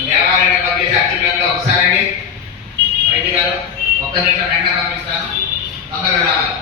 దేవాలయం పంపించి అర్చకులంతా ఒకసారి రైతు గారు ఒక్క నిమిషం వెంట పంపిస్తాను తొందరగా రావాలి.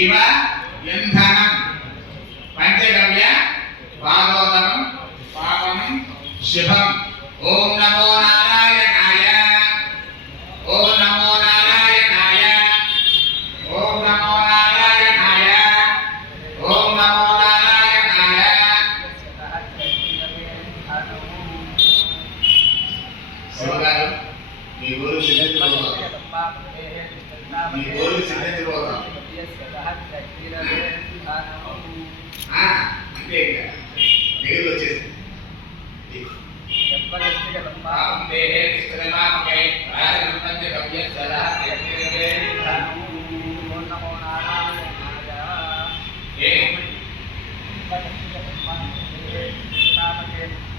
ఇవ ఇంధనం పంచగవ్య పాదోదనం పాపనం శుభం. ఓం నమో నారాయణాయ. ఓం నమో నారాయణాయ. ఓం నమో నారాయణాయ. ఓం నమో నారాయణాయ. శివగారు మీ ఊరు సిద్ధిపోతాం. మీ ఊరు సిద్ధిపోతాం. అంతే ఇంకా నీళ్ళు వచ్చేసి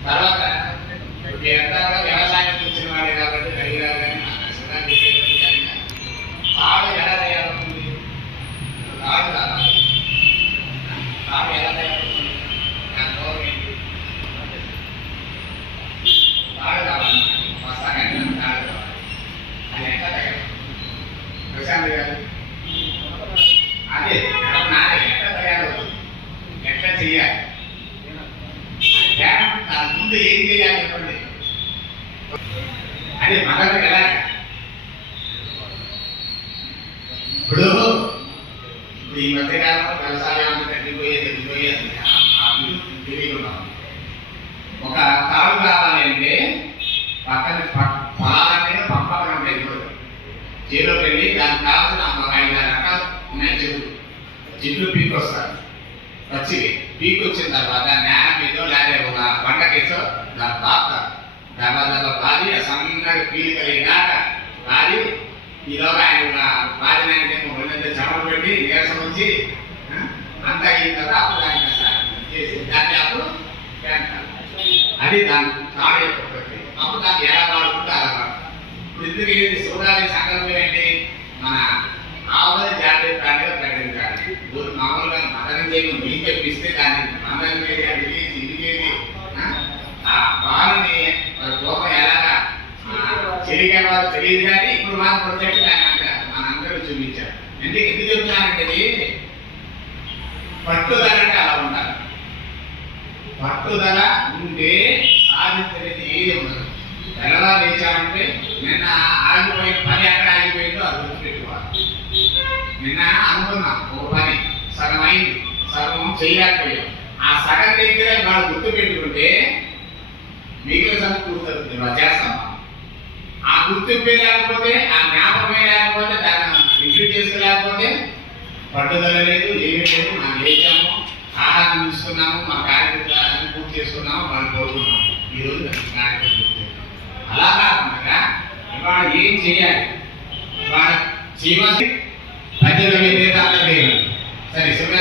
తర్వాత మీరంతా కూడా వ్యవసాయం చూసిన వాడే కాబట్టి కలిగారు. కానీ తాడు ఎలా తయారవుతుంది? తాడు కావాలి. తాడు ఎలా తయారవుతుంది? తాడు కావాలి. వస్తానంటే తాడు కావాలి. అది ఎట్లా తయారవుతుంది? ప్రశాంత్ గారు అదే నాది ఎట్లా తయారవుతుంది? ఎట్లా చెయ్యాలి? దాని ముందు ఏం చేయాలి చెప్పండి. అది మగడు ఎలా ఇప్పుడు ఈ మధ్యకాలంలో వ్యవసాయం తగ్గిపోయి తెలియకున్నాం. ఒక తాడు కావాలి అంటే పక్కన పొలాల మీద పంపకం లేదు. చేలోకి వెళ్ళి దానికి కావాల్సిన ఒక 5-6 రకాలు ఉన్నాయి. చెట్లు పీక్ వస్తారు. వచ్చి పీక్ వచ్చిన తర్వాత నేల మీద లేదా ఒక బండకేసో దాన్ని బాగుతారు. దెబ్బ బాది సన్నగా పీలు కలిగినాక బాది ఈలోగా ఆయన బాధినానికి చెమట పెట్టి నీరసం వచ్చి అంతా అయిన తర్వాత అప్పుడు దాన్ని చేసి దాన్ని అప్పుడు అది దాని తాడు యొక్క ప్రక్రియ. అప్పుడు దాన్ని ఎలా వాడుకుంటే అలా వాడుతుంది. ఇప్పుడు ఎందుకు ఏంటి శివరాత్రి సంకల్పం ఏంటి? మన ఆవుని జాతీయ ప్రాణిగా ప్రకటించాలి. ఊరు మామూలుగా మదనం చేయడం మీకు తెప్పిస్తే దాన్ని మందం చేసి అడిగి ఇది చేసి ఆ పాలని లోపం ఎలాగా చెలిగా వారు తెలియదు. కానీ ఇప్పుడు మాకు ప్రొజెక్ట్ ఆయన అంటారు, మనందరూ చూపించారు. ఎందుకు చెప్తున్నానంటే పట్టుదల అంటే అలా ఉండాలి. పట్టుదల ఉంటే సాధించలేదు ఏది ఉండదు. తెల్లవారు లేచామంటే నిన్న ఆగిపోయిన పని ఎక్కడ ఆగిపోయిందో అది గుర్తుపెట్టుకోవాలి. నిన్న అనుకున్నాం ఒక పని సగం అయింది, సగం చేయలేకపోయాం. ఆ సగం దగ్గర వాళ్ళు గుర్తు పెట్టుకుంటే మిగిలిన సగం గుర్తుంది చేస్తాం. ఆ గుర్తింపే లేకపోతే, ఆ జ్ఞాపకమే లేకపోతే, దాన్ని రిపీట్ చేసుకోలేకపోతే పట్టుదల లేదు, ఏమీ లేదు. మనం లేచాము, ఆహారం తీసుకున్నాము, మన కార్యక్రమాన్ని పూర్తి చేసుకున్నాము, మనం కోరుకున్నాము. ఈరోజు కార్యక్రమం పూర్తి. అలా కాకుండా ఇవాళ ఏం చేయాలి? ఇవాళ జీవన ప్రజల మీద సరే శివ